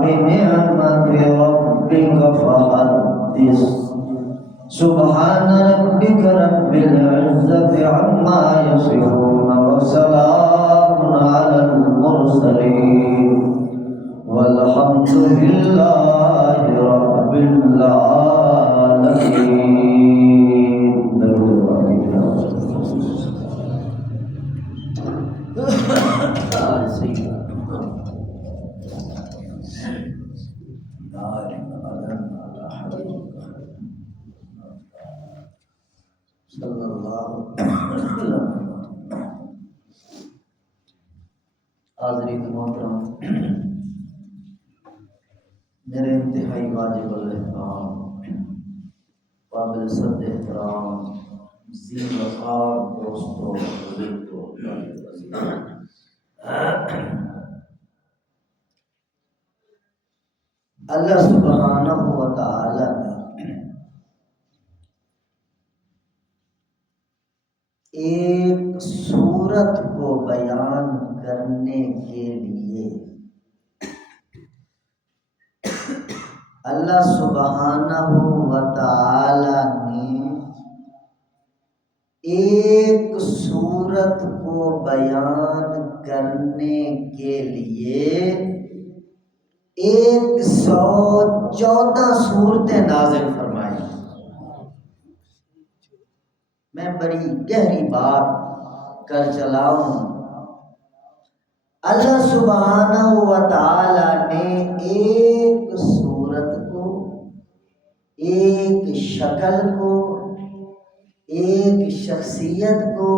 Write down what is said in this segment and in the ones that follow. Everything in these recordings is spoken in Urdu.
بنعمة ربك فحدث سبحان ربك رب العزة عما يصفون وسلام على المرسلين والحمد لله رب العالمين. صلی اللہ حاضرین محترم، میرے انتہائی واجب الاحترام قابل صد احترام ذی وقار دوستوں بزرگوں، اللہ سبحانہ و تعالی نے ایک صورت کو بیان کرنے کے لیے اللہ سبحانہ و تعالی نے ایک صورت کو بیان کرنے کے لیے 114 صورتیں نازل فرمائی۔ میں بڑی گہری بات کر چلا ہوں۔ اللہ سبحانہ و تعالی نے ایک صورت کو، ایک شکل کو، ایک شخصیت کو،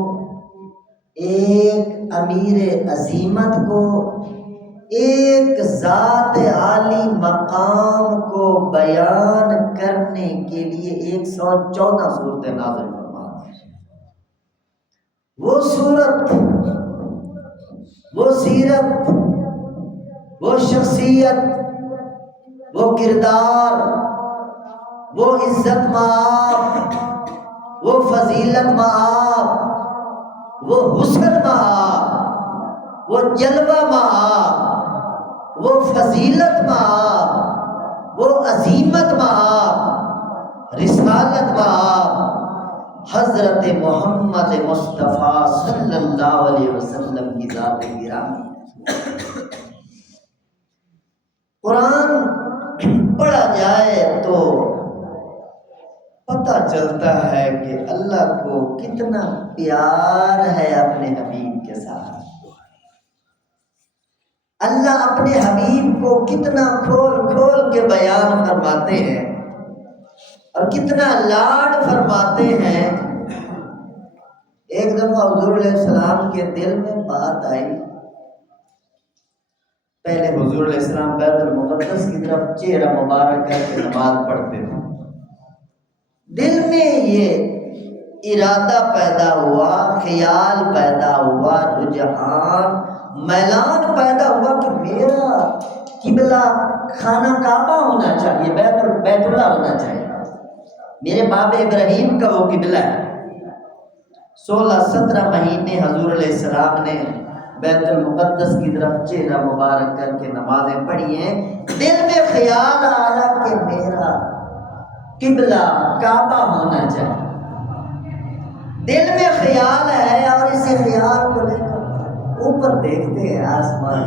ایک امیر عظیمت کو، ایک ذات عالی مقام کو بیان کرنے کے لیے 114 صورتیں نازل فرمائی۔ وہ صورت، وہ سیرت، وہ شخصیت، وہ کردار، وہ عزت مآب، وہ فضیلت مآب، وہ حسن مآب، وہ جلوہ مآب، وہ فضیلت مآب، وہ عظیمت مآب، رسالت مآب حضرت محمد مصطفیٰ صلی اللہ علیہ وسلم کی ذات گرامی۔ قرآن پڑھا جائے تو پتہ چلتا ہے کہ اللہ کو کتنا پیار ہے اپنے حبیب کے ساتھ۔ اللہ اپنے حبیب کو کتنا کھول کھول کے بیان فرماتے ہیں اور کتنا لاڈ فرماتے ہیں۔ ایک دفعہ حضور علیہ السلام کے دل میں بات آئی۔ پہلے حضور علیہ السلام بیت المقدس کی طرف چہرہ مبارک کر کے نماز پڑھتے تھے۔ دل میں یہ ارادہ پیدا ہوا، خیال پیدا ہوا، رجحان، میلان پیدا ہوا کہ میرا قبلہ خانہ کعبہ ہونا چاہیے، بیت اللہ ہونا چاہیے، میرے باپ ابراہیم کا وہ قبلہ ہے۔ 16-17 مہینے حضور علیہ السلام نے بیت المقدس کی طرف چہرہ مبارک کر کے نمازیں پڑھی ہیں۔ دل میں خیال آیا کہ میرا قبلہ کعبہ ہونا چاہیے، دل میں خیال ہے، اور اسی خیال کو لے کر اوپر دیکھتے ہیں آسمان،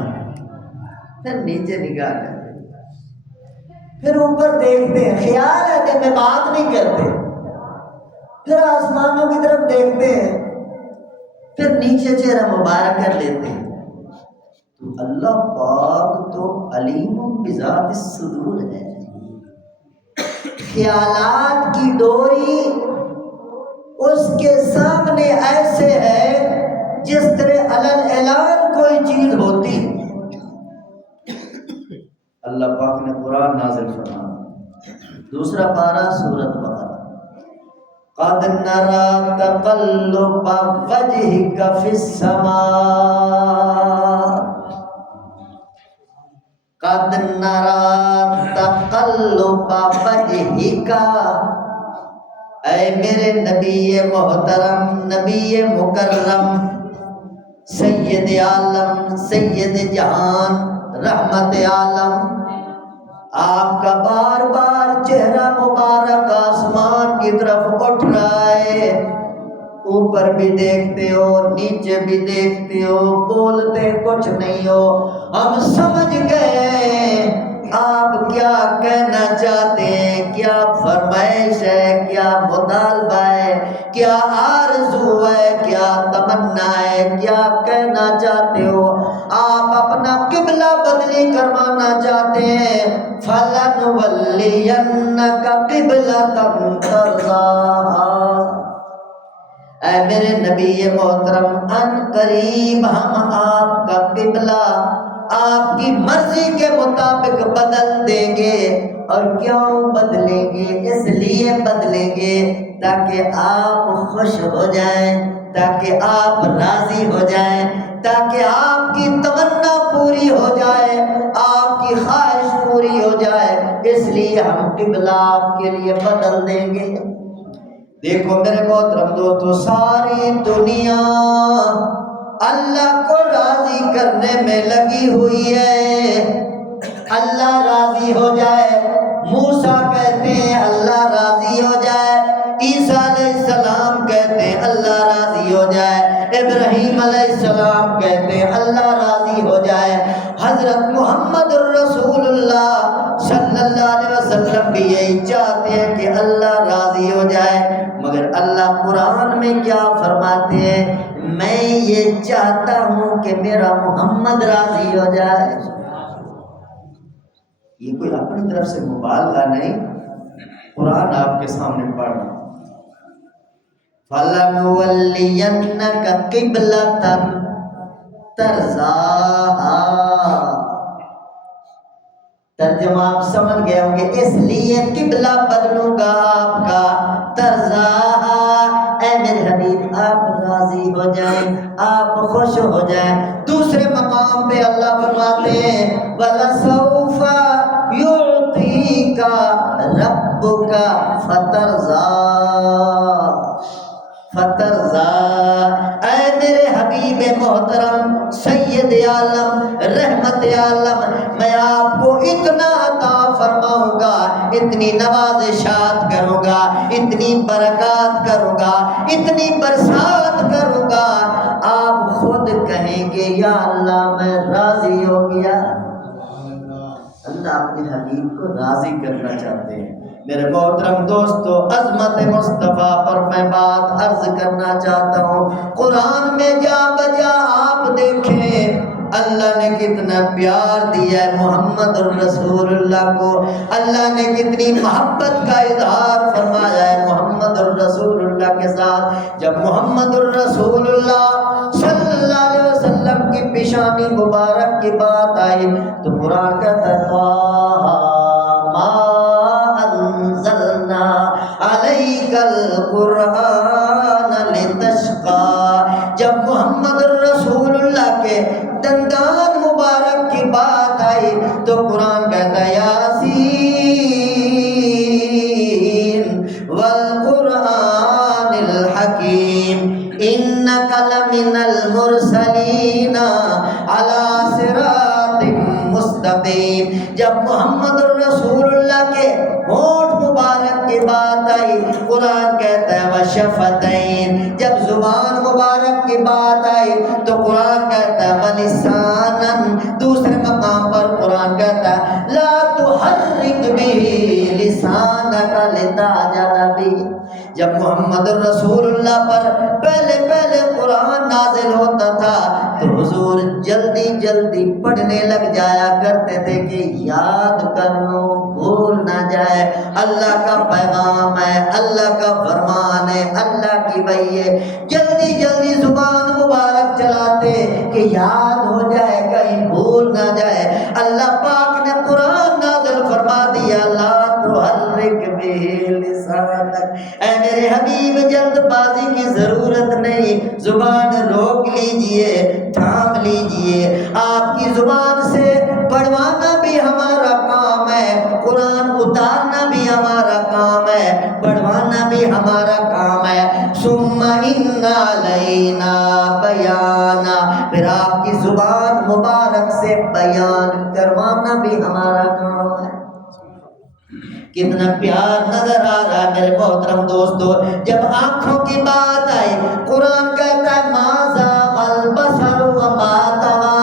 پھر نیچے نگاہ کرتے ہیں، پھر اوپر دیکھتے ہیں، خیال ہے دل میں، بات نہیں کرتے، پھر آسمانوں کی طرف دیکھتے ہیں، پھر نیچے چہرہ مبارک کر لیتے ہیں۔ تو اللہ پاک تو علیم بذات الصدور ہے۔ خیالات کی ڈوری اس کے سامنے ایسے ہے جس طرح علل اعلان کوئی چیز ہوتی۔ اللہ پاک نے قرآن نازل فرمایا، دوسرا پارہ سورۃ بقرہ، قد نرى تقلب وجهك في السماء، قد نرى تقلب وجهك، اے میرے نبی محترم، نبی مکرم، سید عالم، سید جہان، رحمت عالم، آپ کا بار بار چہرہ مبارک آسمان کی طرف اٹھ رہا ہے، اوپر بھی دیکھتے ہو نیچے بھی دیکھتے ہو، بولتے کچھ نہیں ہو۔ ہم سمجھ گئے آپ کیا کہنا چاہتے ہیں، کیا فرمائش ہے، کیا مطالبہ ہے، کیا آرزو ہے، کیا تمنا ہے، کیا کہنا چاہتے ہو۔ آپ اپنا قبلہ بدلی کروانا چاہتے ہیں، فَلَنُوَلِّيَنَّكَ قِبْلَةً تَرْضَاهَا۔ اے میرے نبی محترم، ان قریب ہم آپ کا قبلہ آپ کی مرضی کے مطابق بدل دیں گے۔ اور کیوں بدلیں گے؟ اس لیے بدلیں گے تاکہ آپ خوش ہو جائیں، تاکہ آپ راضی ہو جائیں، تاکہ آپ کی تمنا پوری ہو جائے، آپ کی خواہش پوری ہو جائے۔ اس لیے ہم قبلہ آپ کے لیے بدل دیں گے۔ دیکھو میرے محترم دوستو، ساری دنیا اللہ کو راضی کرنے میں لگی ہوئی ہے، اللہ راضی ہو جائے۔ موسیٰ کہتے ہیں اللہ راضی ہو جائے، عیسیٰ علیہ السلام کہتے ہیں اللہ راضی ہو جائے، ابراہیم علیہ السلام کہتے ہیں اللہ راضی ہو جائے، حضرت محمد الرسول اللہ صلی اللہ علیہ وسلم بھی یہی چاہتے ہیں کہ اللہ راضی ہو جائے۔ مگر اللہ قرآن میں کیا فرماتے ہیں؟ میں یہ چاہتا ہوں کہ میرا محمد راضی ہو جائے۔ یہ کوئی اپنی طرف سے مبالغہ نہیں، قرآن آپ کے سامنے پڑھ رہا ہوں۔ فَلَنُوَلِّيَنَّكَ قِبْلَةً تَرْضَاهَا۔ ترجمہ آپ سمجھ گئے ہوں گے، اس لیے قبلہ بدلوں گا آپ کا، ترضاها، اے میرے حبیب آپ راضی ہو جائیں، آپ خوش ہو جائیں۔ دوسرے مقام پہ اللہ فرماتے ہیں وَلَسَوْفَ يُعْطِيكَ رَبُّكَ فَتَرْضَىٰ۔ اے میرے حبیب محترم، سید عالم، رحمت عالم، میں آپ کو اتنا عطا فرماؤں گا، اتنی نوازشات کروں گا، اتنی برکات کروں گا، اتنی برسات کروں گا، آپ خود کہیں گے یا اللہ میں راضی ہو گیا۔ اللہ اپنے حبیب کو راضی کرنا چاہتے ہیں۔ میرے محترم دوستو، عظمت مصطفیٰ پر میں بات عرض کرنا چاہتا ہوں۔ قرآن میں جا بجا آپ دیکھیں اللہ نے کتنا پیار دیا ہے محمد الرسول اللہ کو، اللہ نے کتنی محبت کا اظہار فرمایا ہے محمد الرسول اللہ کے ساتھ۔ جب محمد الرسول اللہ صلی اللہ علیہ وسلم کی پیشانی مبارک کی بات آئی تو قرآن کہتا ہے ما انزلنا علیک القرآن لتشقى۔ جب محمد الرسول اللہ کے دندان مبارک کی بات آئی تو قرآن کہتا ہے یاسین والقرآن الحکیم انک لمن المرسلین علی صراط مستقیم۔ جب محمد الرسول اللہ کے ہونٹ مبارک کی بات آئی قرآن کہتا ہے وشفتین۔ جب زبان مبارک کی بات آئی تو قرآن کہتا ہے ولسانن۔ دوسرے مقام پر قرآن کہتا ہے لا تحرک به لسانک لتعجل به۔ جب محمد الرسول اللہ پر پہلے قرآن نازل ہوتا تھا تو حضور جلدی جلدی پڑھنے لگ جایا کرتے تھے کہ یاد کر لو، بھول نہ جائے۔ اللہ کا پیغام ہے، اللہ کا فرمان ہے، اللہ کی وحی ہے، جلدی جلدی زبان مبارک چلاتے کہ یاد ہو جائے، کہیں بھول نہ جائے۔ اللہ پاک نے قرآن نازل فرما دیا لا تحرک به لسانک۔ اے میرے حبیب جلد بازی کی ضرورت نہیں، زبان روک لیجئے، تھام لیجئے۔ آپ کی زبان سے پڑھوانا بھی ہمارا کام ہے، قرآن اتارنا بھی ہمارا کام ہے، پڑھوانا بھی ہمارا کام ہے۔ ثم ان علینا بیانا، پھر آپ کی زبان مبارک سے بیان کروانا بھی ہمارا کام ہے۔ کتنا پیار نظر آ رہا ہے میرے محترم دوستو۔ جب آنکھوں کی بات آئی، قرآن کہتا ہے ما زاغ البصر وما طغى۔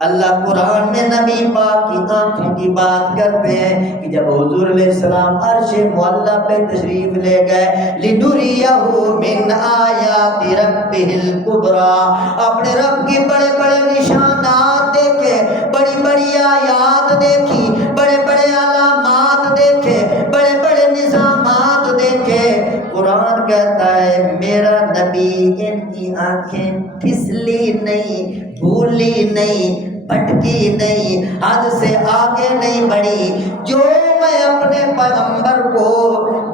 اللہ قرآن میں نبی پاک کی آنکھوں کی بات کرتے ہیں کہ جب حضور علیہ السلام عرش معلیٰ پہ تشریف لے گئے، لِنُرِيَهُ مِنْ آیَاتِ رَبِّهِ الْكُبْرَى، اپنے رب کی بڑے بڑے نشانات دیکھے، بڑی بڑی آیات دیکھی، بڑے بڑے علامات دیکھے، بڑے بڑے نظامات دیکھے۔ قرآن کہتا ہے میرا نبی ان کی آنکھیں پھسلی نہیں، بھولی نہیں، بھٹکی نہیں، حد سے آگے نہیں بڑھی، جو میں اپنے پیغمبر کو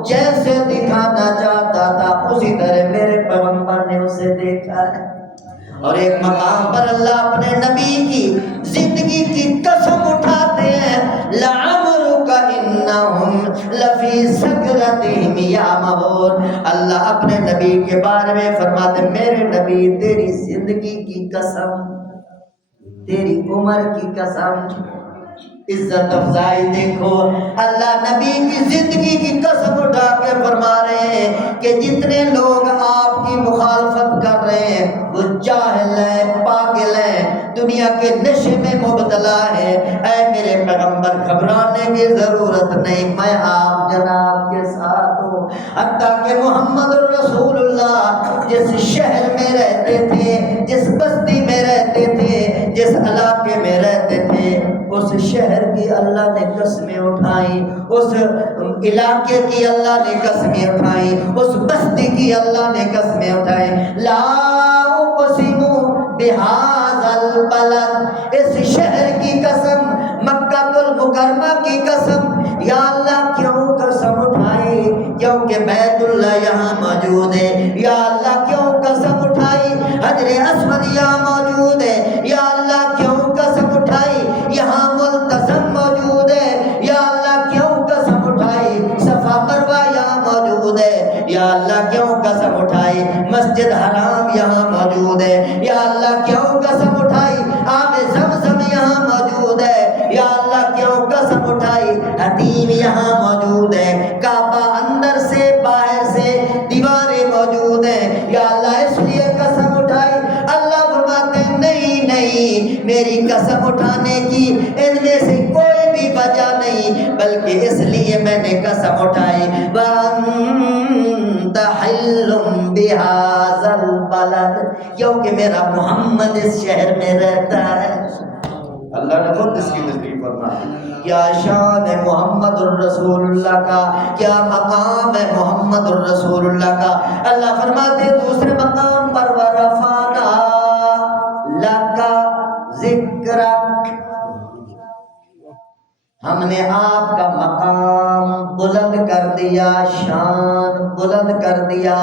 جیسے دکھانا چاہتا تھا اسی طرح میرے پیغمبر نے اسے دیکھا ہے۔ اور ایک مقام پر اللہ اپنے نبی کی زندگی کی قسم اٹھاتے ہیں، لَعَمْرُكَ إِنَّهُمْ لَفِي سَكْرَتِهِمْ يَعْمَهُونَ۔ اللہ اپنے نبی کے بارے میں فرماتے ہیں میرے نبی تیری زندگی کی قسم، تیری عمر کی قسم، عزت افزائی دیکھو۔ اللہ نبی کی زندگی کی قسم اٹھا کے فرما رہے ہیں کہ جتنے لوگ آپ کی مخالفت کر رہے ہیں وہ جاہل ہیں، پاگل ہیں، دنیا کے نشے میں مبتلا ہے، اے میرے پیغمبر گھبرانے کی ضرورت نہیں، میں آپ جناب کے ساتھ ہوں۔ حتیٰ کہ محمد رسول اللہ جس شہر میں رہتے تھے، جس بستی میں رہتے تھے، جس علاقے میں رہتے تھے، اس شہر کی اللہ نے قسمیں اٹھائیں، اس علاقے کی اللہ نے قسمیں اٹھائیں، اس بستی کی اللہ نے قسمیں اٹھائیں۔ لا اقسم بہذا البلد، اس شہر کی قسم، مکہ المکرمہ کی قسم، یا اللہ کیوں قسم اٹھائی؟ کیونکہ بیت اللہ یہاں موجود ہے۔ یا اللہ کیوں قسم اٹھائی؟ حجر اسود یہاں موجود ہے۔ یا اللہ کیوں قسم اٹھائی؟ یہاں ملتزم موجود ہے۔ یا اللہ کیوں قسم اٹھائی؟ صفا مروہ یہاں موجود ہے۔ یا اللہ کیوں قسم اٹھائی؟ مسجد حرام یہاں موجود ہے۔ یا اللہ کیوں قسم اٹھائی؟ آب زمزم یہاں موجود ہے۔ یا اللہ کیوں قسم اٹھائی؟ حتیم یہاں موجود ہے۔ کعبہ اندر سے باہر سے دیواریں موجود ہیں۔ یا اللہ اس لیے قسم اٹھائی؟ اللہ فرماتے ہیں نہیں نہیں، میری قسم اٹھانے کی ان میں سے کوئی بھی وجہ نہیں، بلکہ اس لیے میں نے قسم اٹھائی وَأَنْتَ حِلٌّ بِهَذَا الْبَلَدِ، کیونکہ میرا محمد اس شہر میں رہتا ہے۔ اللہ نے خود اس کی تصریف فرمائی۔ کیا شان ہے محمد الرسول اللہ کا، کیا مقام ہے محمد الرسول اللہ کا۔ اللہ فرماتے دوسرے مقام پر وَرَفَعْنَا لَكَ ذِكْرَكَ، ہم نے آپ کا مقام بلند کر دیا، شان بلند کر دیا،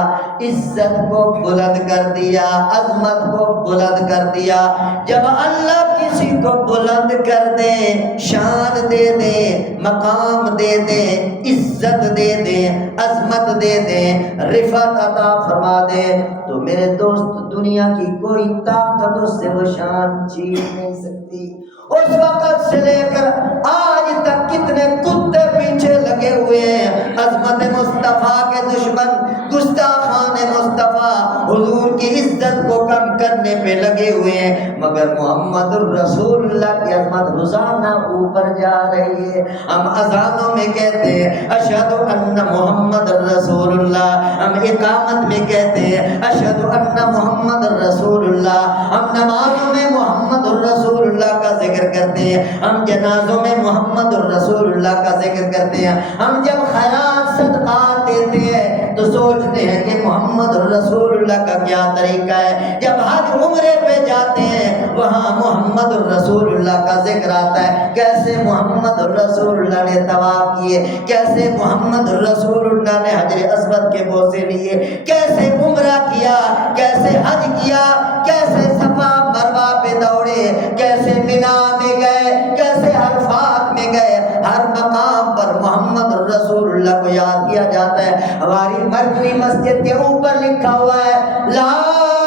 عزت کو بلند کر دیا، عظمت کو بلند کر دیا۔ جب اللہ کسی کو بلند کر دے، شان دے دے، مقام دے دے، عزت دے دے، عظمت دے دے، رفعت عطا فرما دے، تو میرے دوست دنیا کی کوئی طاقت اس سے وہ شان چھین نہیں سکتی۔ اس وقت سے لے کر آج تک کتنے کتے پیچھے لگے ہوئے ہیں، عظمت مصطفیٰ کے دشمن، گستاخان مصطفیٰ حضور کی عزت کو کم کرنے پہ لگے ہوئے ہیں، مگر محمد الرسول اللہ کی عظمت روزانہ اوپر جا رہی ہے۔ ہم اذانوں میں کہتے ہیں اشہد ان محمد الرسول اللہ، ہم اقامت میں کہتے ہیں اشہد ان محمد الرسول اللہ، ہم نمازوں میں محمد الرسول اللہ کا ذکر کرتے ہیں، ہم جنازوں میں محمد الرسول اللہ کا ذکر کرتے ہیں، ہم جب خیرات صدقات دیتے ہیں تو سوچتے ہیں کہ محمد الرسول اللہ کا کیا طریقہ ہے، جب حج عمرے پہ جاتے ہیں وہاں محمد الرسول اللہ کا ذکر آتا ہے، کیسے محمد الرسول اللہ نے طواف کیے، کیسے محمد الرسول اللہ نے حجر اسود کے بوسے لیے، کیسے عمرہ کیا، کیسے حج کیا، کیسے صفا مروہ پہ دوڑے، کیسے مینا میں گئے، کیسے عرفات میں گئے، ہر مقام پر محمد الرسول اللہ کو یاد کیا جاتا ہے۔ ہماری مرکزی مسجد کے اوپر لکھا ہوا ہے لا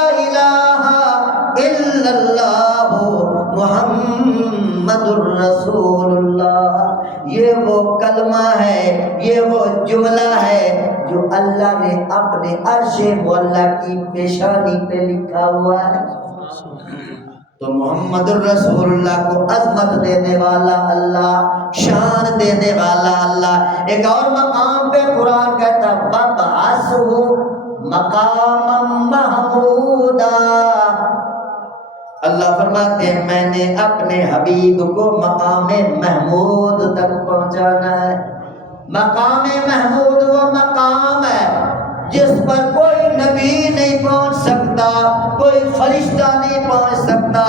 الہ الا اللہ محمد الرسول اللہ۔ یہ وہ کلمہ ہے، یہ وہ جملہ ہے جو اللہ نے اپنے عرش معلیٰ کی پیشانی پہ لکھا ہوا ہے۔ تو محمد الرسول اللہ کو عظمت دینے والا اللہ، شان دینے والا اللہ۔ ایک اور مقام پہ قرآن کہتا وَابْعَثْهُ مقام محمودا، اللہ فرماتے ہیں میں نے اپنے حبیب کو مقام محمود تک پہنچانا ہے۔ مقام محمود وہ مقام ہے جس پر کوئی نبی نہیں پہنچ سکتا، کوئی فرشتہ نہیں پہنچ سکتا،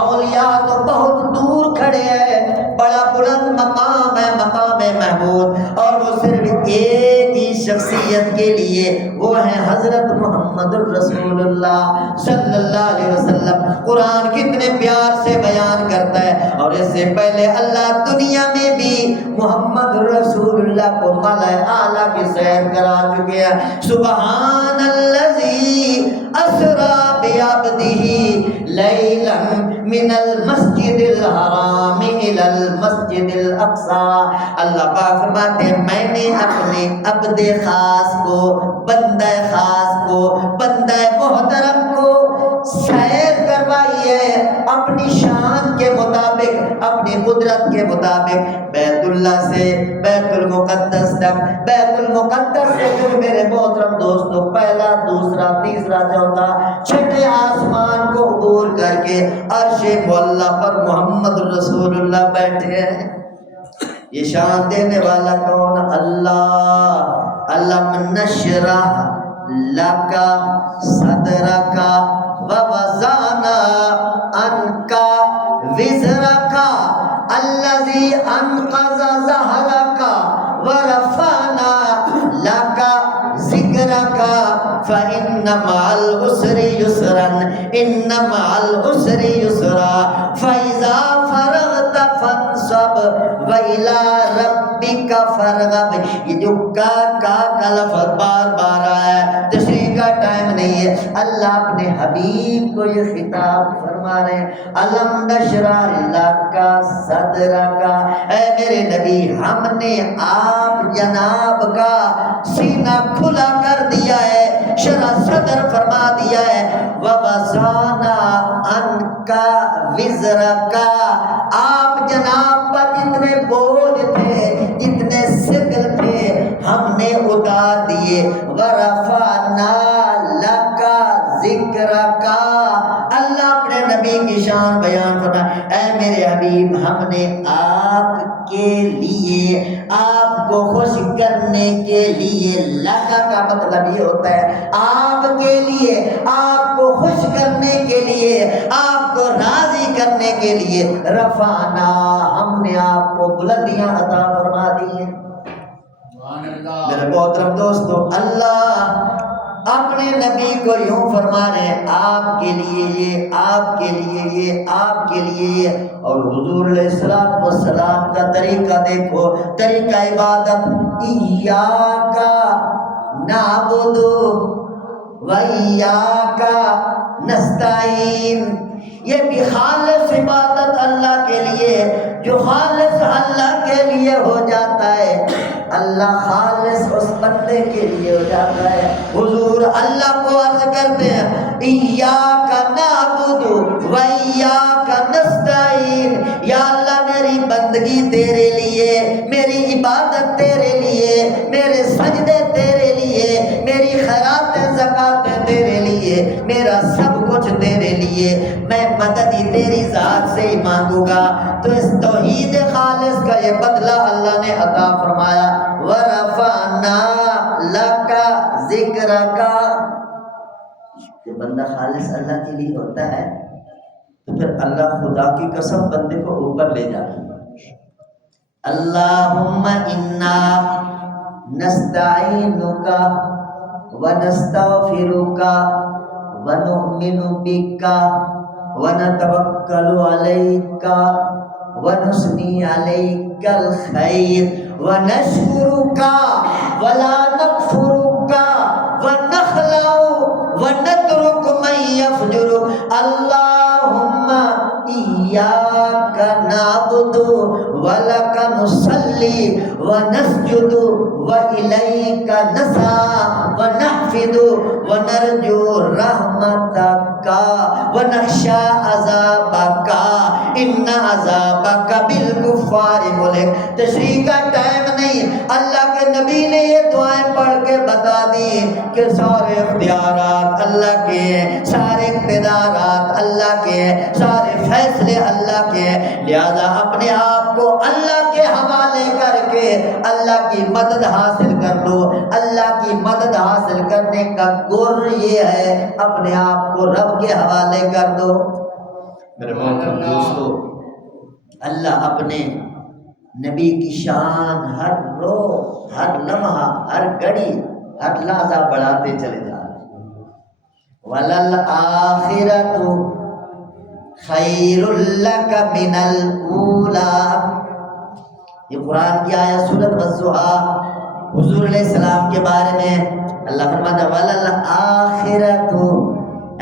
اولیاء تو بہت دور کھڑے ہیں، بڑا بلند مقام ہے مقام محمود، اور وہ صرف ایک ہی شخصیت کے لیے، وہ ہے حضرت محمد الرسول اللہ صلی اللہ علیہ وسلم۔ قرآن کتنے پیار سے بیان کرتا ہے، اور اس سے پہلے اللہ دنیا میں بھی محمد الرسول اللہ کو ملائے اعلیٰ کی سیر کرا چکے ہیں۔ سبحان الذی اسریٰ بعبدہ لیلا من المسجد الحرام الی المسجد الاقصی، اللہ پاک فرماتے ہیں میں نے اپنے عبد خاص کو، بندہ خاص کو، بندہ محترم کو سیر کروائی ہے اپنی شان کے مطابق، اپنی قدرت کے مطابق، بیت اللہ سے بیت المقدس تک۔ بیت المقدس سے جو میرے محترم دوستو پہلا، دوسرا، تیسرا، چوتھا، چھٹے آسمان کو عبور کر کے عرش معلیٰ پر محمد رسول اللہ بیٹھے ہیں۔ یہ شان دینے والا کون؟ اللہ۔ علم نشرح لک صدرک ووضعنا عنک وزرک الذی انقض ظہرک ورفعنا لک ذکرک فإن مع العسر یسرا ان مع العسر یسرا فإذا فرغت فانصب وإلی ربک فرغب۔ یہ جو کا لفظ بار بار آیا ہے، تشریح کا ٹائم نہیں ہے، اللہ اپنے حبیب کو یہ خطاب فرما رہے ہیں، علم نشرح لک صدرک، اے میرے نبی ہم نے آپ جناب کا سینہ کھلا کر دیا ہے، شرح صدر فرما دیا ہے، ووضعنا عنک وزرک، آپ جناب پر جتنے بوجھ تھے، جتنے ثقل تھے، ہم نے اتار دیے، ورفعنا لک ذکرک، اللہ اپنے نبی کی شان بیان فرما، اے میرے حبیب ہم نے آپ کے لیے، آپ کو خوش کرنے کے لیے، لکا کا مطلب یہ ہوتا ہے آپ کے لیے، آپ کو خوش کرنے کے لیے، آپ کو راضی کرنے کے لیے، رفعنا ہم نے آپ کو بلندیاں عطا فرما دی ہیں۔ میرے محترم دوستو اللہ اپنے نبی کو یوں فرما رہے ہیں آپ کے لیے یہ، آپ کے لیے یہ، آپ کے لیے یہ، اور حضور علیہ السلام کا طریقہ دیکھو، طریقہ عبادت، ایاک نعبد و ایاک نستعین، یہ بھی خالص عبادت اللہ کے لیے، جو خالص اللہ کے لیے ہو جاتا ہے، اللہ خالص اس بندے کے لیے ہو جاتا ہے۔ حضور اللہ کو عرض کرتے ہیں ایاک نعبد و ایاک نستعین، یا اللہ میری بندگی تیرے لیے، میری عبادت تیرے لیے، میرے سجدے تیرے لیے، میری خیراتیں زکاتیں تیرے لیے، میرا سب کچھ تیرے لیے، میں مدد ہی تیری ذات سے ہی مانگوں گا۔ تو اس توحید خالص کا یہ بدلہ اللہ نے عطا فرمایا، ورفعنا لک ذکرک، جو بندہ خالص اللہ کے لیے ہوتا ہے تو پھر اللہ خدا کی قسم بندے کو اوپر لے جاتا ہے۔ اللہم انا نستعینک ونستغفرک ونؤمن بک ونتوکل علیک ونثنی علیک الخیر ونشکرک ولا نکفرک ونخلع ونترک من یفجرک، اللہم ایاک نعبد ولک نصلی ونسجد وإلیک نسعی ونحفظ ونرجو رحمتک ونخشى عذابک ان عذابک بالکفار ملک۔ تشریح کا ٹائم نہیں، اللہ کے نبی نے یہ دعائیں پڑھ کے بتا دی کہ سارے اختیارات اللہ کے ہیں، سارے اقتدارات اللہ کے ہیں، سارے فیصلے اللہ کے ہیں، لہذا اپنے آپ کو اللہ کے حوالے کر کے اللہ کی مدد حاصل کر لو۔ اللہ کی مدد حاصل کرنے کا گر یہ ہے اپنے آپ کو رب کے حوالے کر دو۔ میرے محترم دوستو، اللہ اپنے نبی کی شان ہر روز، ہر لمحہ، ہر گھڑی، ہر لحظہ بڑھاتے چلے جا رہے ہیں۔ وَلَلْآخِرَةُ خَيْرٌ لَكَ مِنَ الْأُولَىٰ، یہ قرآن کی آیت سورۃ والضحیٰ حضور علیہ السلام کے بارے میں اللہ فرماتا ہے وَلَلْآخِرَةُ،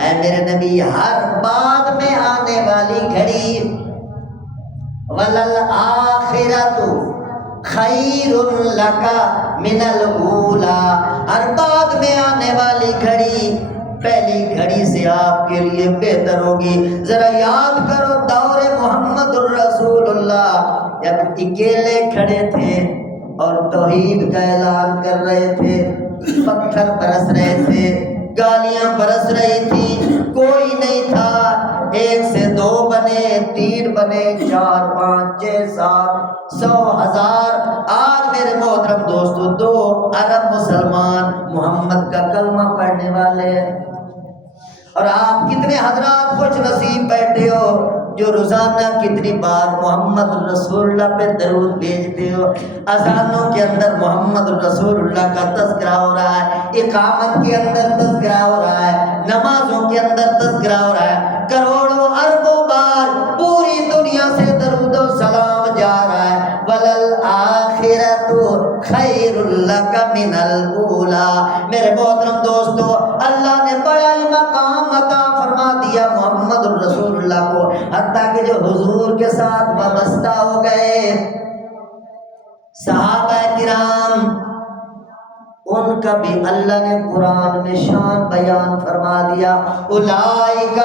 اے میرے نبی ہر بعد میں آنے والی گھڑی، وَلَلْآخِرَةُ خَيْرٌ لَكَ مِنَ الْأُولَىٰ، ہر بعد میں آنے والی گھڑی پہلی گھڑی سے آپ کے لیے بہتر ہوگی۔ ذرا یاد کرو دور محمد الرسول اللہ جب اکیلے کھڑے تھے اور توحید کا اعلان کر رہے تھے، پتھر برس رہے تھے، گالیاں برس رہی تھی، کوئی نہیں تھا، 1 سے 2 بنے، 3 بنے، 4 5 6 7 100 1000۔ آج میرے محترم دوستو 2 ارب مسلمان محمد کا کلمہ پڑھنے والے ہیں، اور آپ کتنے حضرات خوش نصیب بیٹھے ہو جو روزانہ کتنی بار محمد رسول اللہ پہ درود بھیجتے ہو۔ اذانوں کے اندر محمد رسول اللہ کا تذکرہ ہو رہا ہے، اقامت کے اندر تذکرہ ہو رہا ہے، نمازوں کے اندر تذکرہ ہو رہا ہے، کروڑوں اربوں بار پوری دنیا سے درود و سلام جا رہا ہے۔ وَلَلْآخِرَةُ خَيْرٌ لَكَ مِنَ الْأُولَىٰ، میرے محترم دوستو، اللہ نے بڑا ہی مقام عطا فرما دیا محمد الرسول اللہ کو، حتیٰ کہ جو حضور کے ساتھ وابستہ ہو گئے صحابہ کرام، ان کا بھی اللہ نے قرآن میں شان بیان فرما دیا، اولئک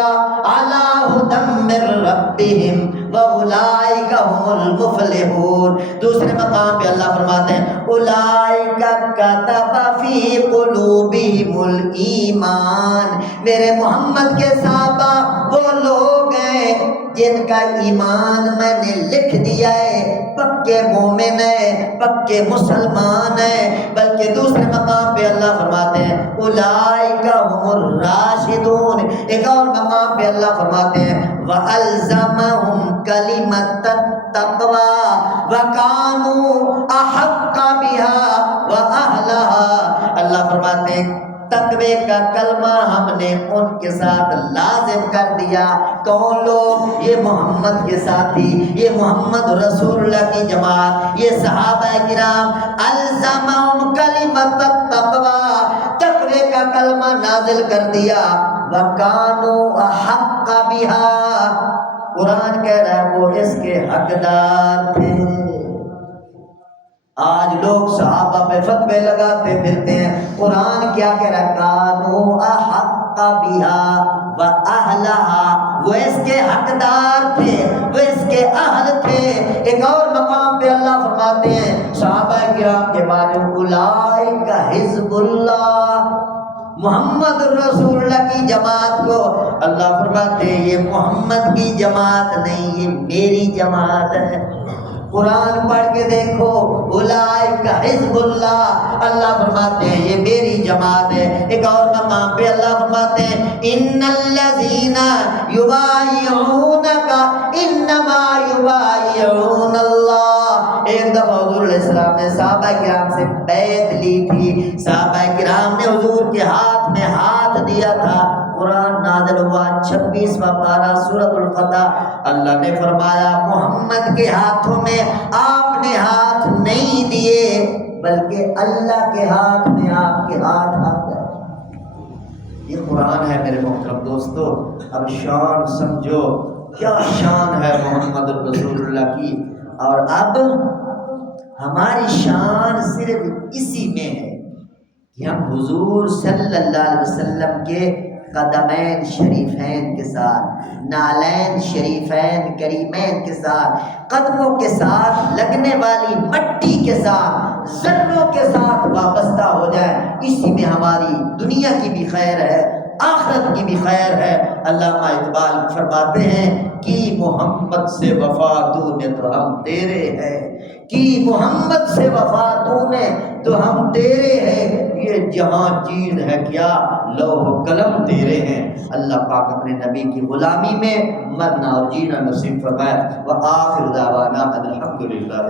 علی ھدی من ربہم واولئک ھم المفلحون۔ دوسرے مقام پہ اللہ فرماتے ہیں اولئک کتب فی قلوبہم الایمان، میرے محمد کے صحابہ وہ لوگ ہیں جن کا ایمان میں نے لکھ دیا ہے، پکے مومن ہیں، پکے مسلمان ہیں۔ بلکہ دوسرے مقام پہ اللہ فرماتے ہیں اولئک ھم الراشدون، ایک اور مقام پہ اللہ فرماتے ہیں وَأَلْزَمَهُمْ كَلِمَةَ التَّقْوَىٰ وَكَانُوا أَحَقَّ بِهَا وَأَهْلَهَا، اللہ فرماتے ہیں تقوی کا کلمہ ہم نے ان کے ساتھ لازم کر دیا۔ کون لوگ؟ یہ محمد کے ساتھی، یہ محمد رسول اللہ کی جماعت، یہ صحابہ کرام۔ الزمہم کلمۃ التقویٰ، تقوی کا کلمہ نازل کر دیا۔ وَكَانُوا أَحَقَّ بِهَا، قرآن کہہ رہا ہے وہ اس کے حقدار تھے۔ آج لوگ صحابہ پہ فتوے لگاتے پھرتے ہیں، قرآن کیا کہہ رہا ہے کانوا احق بہا واہلہا، وہ اس کے حقدار تھے، وہ اس کے اہل تھے۔ ایک اور مقام پہ اللہ فرماتے ہیں صحابہ کرام کے بارے میں اولئک حزب اللہ، محمد رسول اللہ کی جماعت کو اللہ فرماتے ہیں یہ محمد کی جماعت نہیں، یہ میری جماعت ہے۔ قرآن پڑھ کے دیکھو اولئک حزب اللہ، اللہ فرماتے ہیں یہ میری جماعت ہے۔ ایک اور مقام پہ اللہ فرماتے ہیں ان الذین یبایعونک انما یبایعون اللہ۔ ایک دفعہ حضور علیہ السلام نے صحابہ کرام سے بیعت لی تھی، صحابہ کرام نے حضور کے ہاتھ میں ہاتھ دیا تھا، قرآن نازل ہوا 26واں پارہ سورۃ الفتح، اللہ نے فرمایا محمد کے ہاتھوں میں آپ نے ہاتھ نہیں دیے بلکہ اللہ کے ہاتھ میں آپ کے ہاتھ آ گئے۔ یہ قرآن ہے میرے محترم دوستو۔ اب شان سمجھو کیا شان ہے محمد رسول اللہ کی. اور اب ہماری شان صرف اسی میں ہے کہ ہم حضور صلی اللہ علیہ وسلم کے قدمین شریفین کے ساتھ، نالین شریفین کریمین کے ساتھ، قدموں کے ساتھ لگنے والی مٹی کے ساتھ، ذروں کے ساتھ وابستہ ہو جائیں. اسی میں ہماری دنیا کی بھی خیر ہے، آخرت کی بھی خیر ہے. علامہ اقبال فرماتے ہیں کہ محمد سے وفا تو نے تو ہم تیرے ہیں، کہ محمد سے وفا تو نے تو ہم تیرے ہیں. یہ جہاں چیز ہے کیا، لوح و قلم تیرے ہیں. اللہ پاک اپنے نبی کی غلامی میں مرنا اور جینا نصیب فرمائے. وآخر دعوانا الحمدللہ.